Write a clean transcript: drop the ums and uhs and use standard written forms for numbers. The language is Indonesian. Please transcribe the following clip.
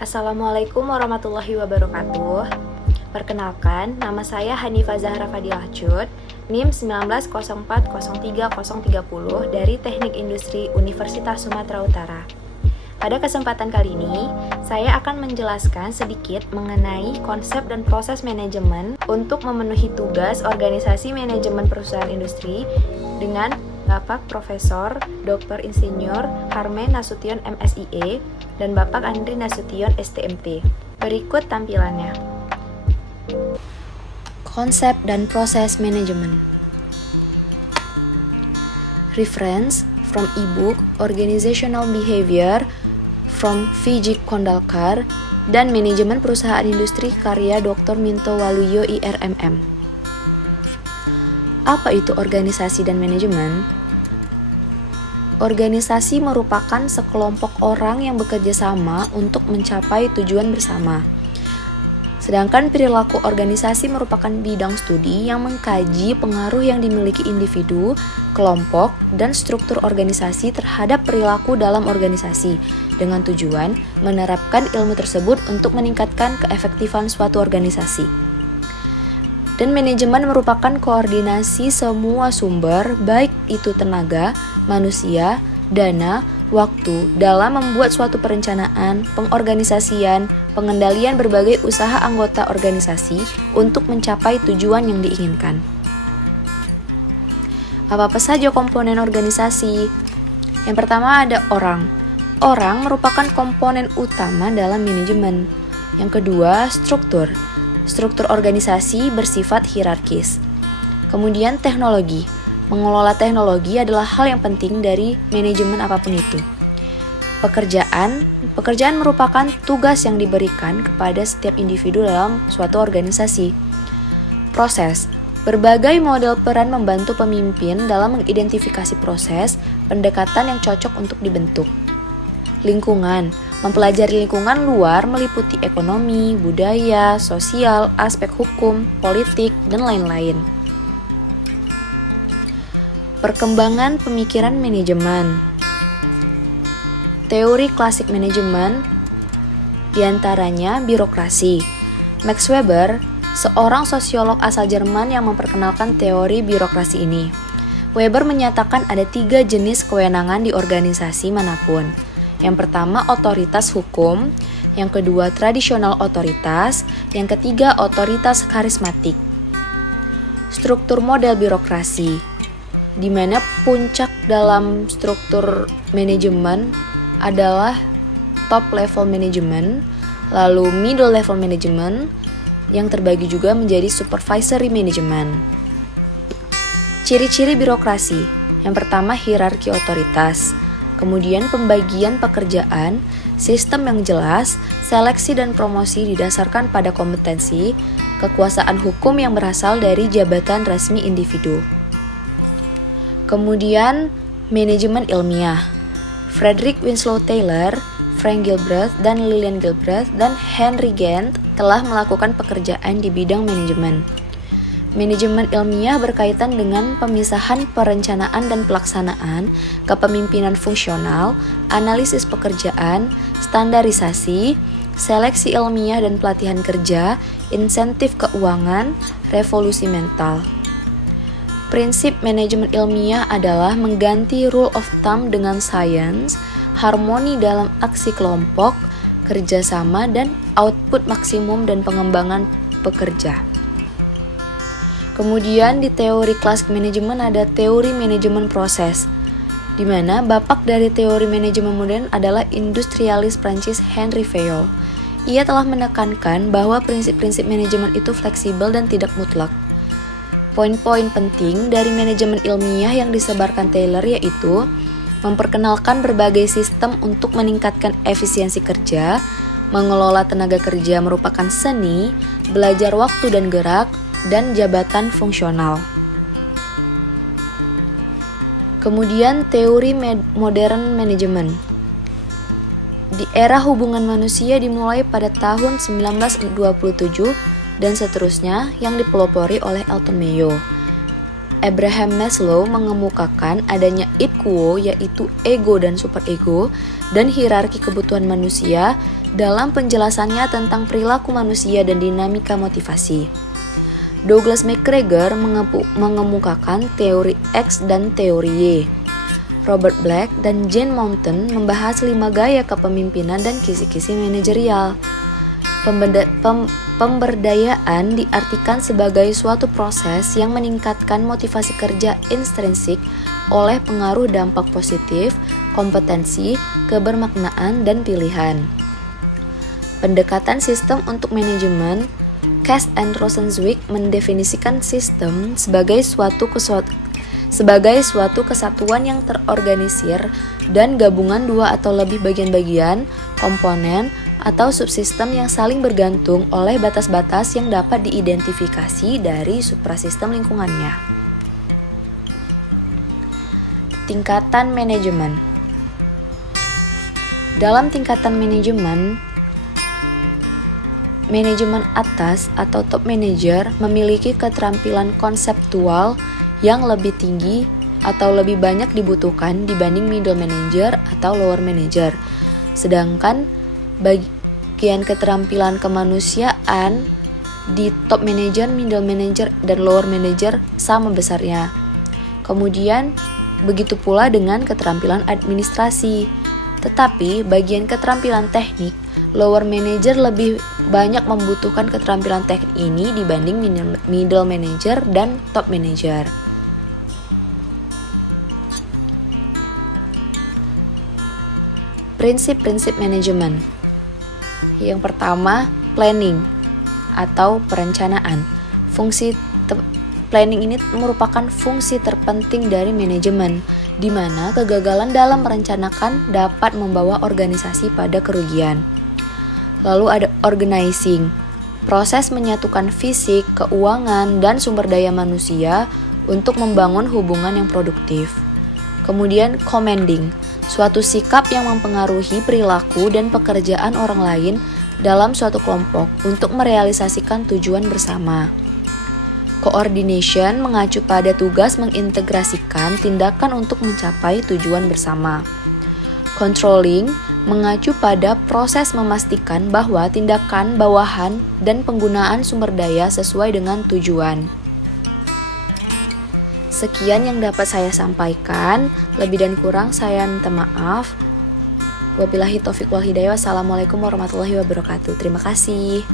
Assalamualaikum warahmatullahi wabarakatuh. Perkenalkan, nama saya Hanifah Zahra Fadilah Cut, NIM 19040330 dari Teknik Industri Universitas Sumatera Utara. Pada kesempatan kali ini, saya akan menjelaskan sedikit mengenai konsep dan proses manajemen untuk memenuhi tugas organisasi manajemen perusahaan industri dengan Bapak Profesor Dr. Insinyur Harmen Nasution MSIE dan Bapak Andri Nasution STMT. Berikut tampilannya. Konsep dan proses manajemen. Reference from ebook Organizational Behavior from Vijay Kondalkar dan Manajemen Perusahaan Industri karya Dr. Minto Waluyo IRMM. Apa itu organisasi dan manajemen? Organisasi merupakan sekelompok orang yang bekerja sama untuk mencapai tujuan bersama. Sedangkan perilaku organisasi merupakan bidang studi yang mengkaji pengaruh yang dimiliki individu, kelompok, dan struktur organisasi terhadap perilaku dalam organisasi dengan tujuan menerapkan ilmu tersebut untuk meningkatkan keefektifan suatu organisasi. Dan manajemen merupakan koordinasi semua sumber, baik itu tenaga, manusia, dana, waktu, dalam membuat suatu perencanaan, pengorganisasian, pengendalian berbagai usaha anggota organisasi untuk mencapai tujuan yang diinginkan. Apa saja komponen organisasi? Yang pertama ada orang. Orang merupakan komponen utama dalam manajemen. Yang kedua, struktur. Struktur organisasi bersifat hierarkis. Kemudian teknologi. Mengelola teknologi adalah hal yang penting dari manajemen apapun itu. Pekerjaan merupakan tugas yang diberikan kepada setiap individu dalam suatu organisasi. Proses. Berbagai model peran membantu pemimpin dalam mengidentifikasi proses, pendekatan yang cocok untuk dibentuk. Lingkungan. Mempelajari lingkungan luar meliputi ekonomi, budaya, sosial, aspek hukum, politik, dan lain-lain. Perkembangan pemikiran manajemen. Teori klasik manajemen diantaranya birokrasi. Max Weber, seorang sosiolog asal Jerman yang memperkenalkan teori birokrasi ini. Weber menyatakan ada 3 jenis kewenangan di organisasi manapun. Yang pertama otoritas hukum, yang kedua tradisional otoritas, yang ketiga otoritas karismatik. Struktur model birokrasi, di mana puncak dalam struktur manajemen adalah top level management, lalu middle level management, yang terbagi juga menjadi supervisory management. Ciri-ciri birokrasi, yang pertama hierarki otoritas, kemudian pembagian pekerjaan, sistem yang jelas, seleksi dan promosi didasarkan pada kompetensi, kekuasaan hukum yang berasal dari jabatan resmi individu. Kemudian, manajemen ilmiah. Frederick Winslow Taylor, Frank Gilbreth, dan Lillian Gilbreth, dan Henry Gantt telah melakukan pekerjaan di bidang manajemen. Manajemen ilmiah berkaitan dengan pemisahan perencanaan dan pelaksanaan, kepemimpinan fungsional, analisis pekerjaan, standarisasi, seleksi ilmiah dan pelatihan kerja, insentif keuangan, revolusi mental. Prinsip manajemen ilmiah adalah mengganti rule of thumb dengan science, harmoni dalam aksi kelompok, kerjasama, dan output maksimum dan pengembangan pekerja. Kemudian di teori klasik manajemen ada teori manajemen proses, di mana bapak dari teori manajemen modern adalah industrialis Prancis Henri Fayol. Ia telah menekankan bahwa prinsip-prinsip manajemen itu fleksibel dan tidak mutlak. Poin-poin penting dari manajemen ilmiah yang disebarkan Taylor yaitu memperkenalkan berbagai sistem untuk meningkatkan efisiensi kerja, mengelola tenaga kerja merupakan seni, belajar waktu dan gerak, dan jabatan fungsional. Kemudian teori modern manajemen. Di era hubungan manusia dimulai pada tahun 1927 dan seterusnya yang dipelopori oleh Elton Mayo. Abraham Maslow mengemukakan adanya id quo yaitu ego dan superego dan hierarki kebutuhan manusia dalam penjelasannya tentang perilaku manusia dan dinamika motivasi. Douglas McGregor mengemukakan teori X dan teori Y. Robert Black dan Jane Mountain membahas 5 gaya kepemimpinan dan kisi-kisi manajerial. Pemberdayaan diartikan sebagai suatu proses yang meningkatkan motivasi kerja intrinsik oleh pengaruh dampak positif, kompetensi, kebermaknaan, dan pilihan. Pendekatan sistem untuk manajemen, Cass and Rosenzweig mendefinisikan sistem sebagai suatu kesatuan yang terorganisir dan gabungan 2 atau lebih bagian-bagian, komponen, atau subsistem yang saling bergantung oleh batas-batas yang dapat diidentifikasi dari suprasistem lingkungannya. Tingkatan manajemen. Dalam tingkatan manajemen atas atau top manager memiliki keterampilan konseptual yang lebih tinggi atau lebih banyak dibutuhkan dibanding middle manager atau lower manager. Sedangkan bagian keterampilan kemanusiaan di top manager, middle manager, dan lower manager sama besarnya. Kemudian begitu pula dengan keterampilan administrasi. Tetapi bagian keterampilan teknik, lower manager lebih banyak membutuhkan keterampilan teknik ini dibanding middle manager dan top manager. Prinsip-prinsip manajemen. Yang pertama, planning atau perencanaan. Planning ini merupakan fungsi terpenting dari manajemen, di mana kegagalan dalam merencanakan dapat membawa organisasi pada kerugian. Lalu ada organizing, proses menyatukan fisik, keuangan, dan sumber daya manusia untuk membangun hubungan yang produktif. Kemudian commanding, suatu sikap yang mempengaruhi perilaku dan pekerjaan orang lain dalam suatu kelompok untuk merealisasikan tujuan bersama. Coordination mengacu pada tugas mengintegrasikan tindakan untuk mencapai tujuan bersama. Controlling mengacu pada proses memastikan bahwa tindakan bawahan dan penggunaan sumber daya sesuai dengan tujuan. Sekian yang dapat saya sampaikan, lebih dan kurang saya minta maaf. Wabillahi taufiq wal hidayah. Wassalamualaikum warahmatullahi wabarakatuh. Terima kasih.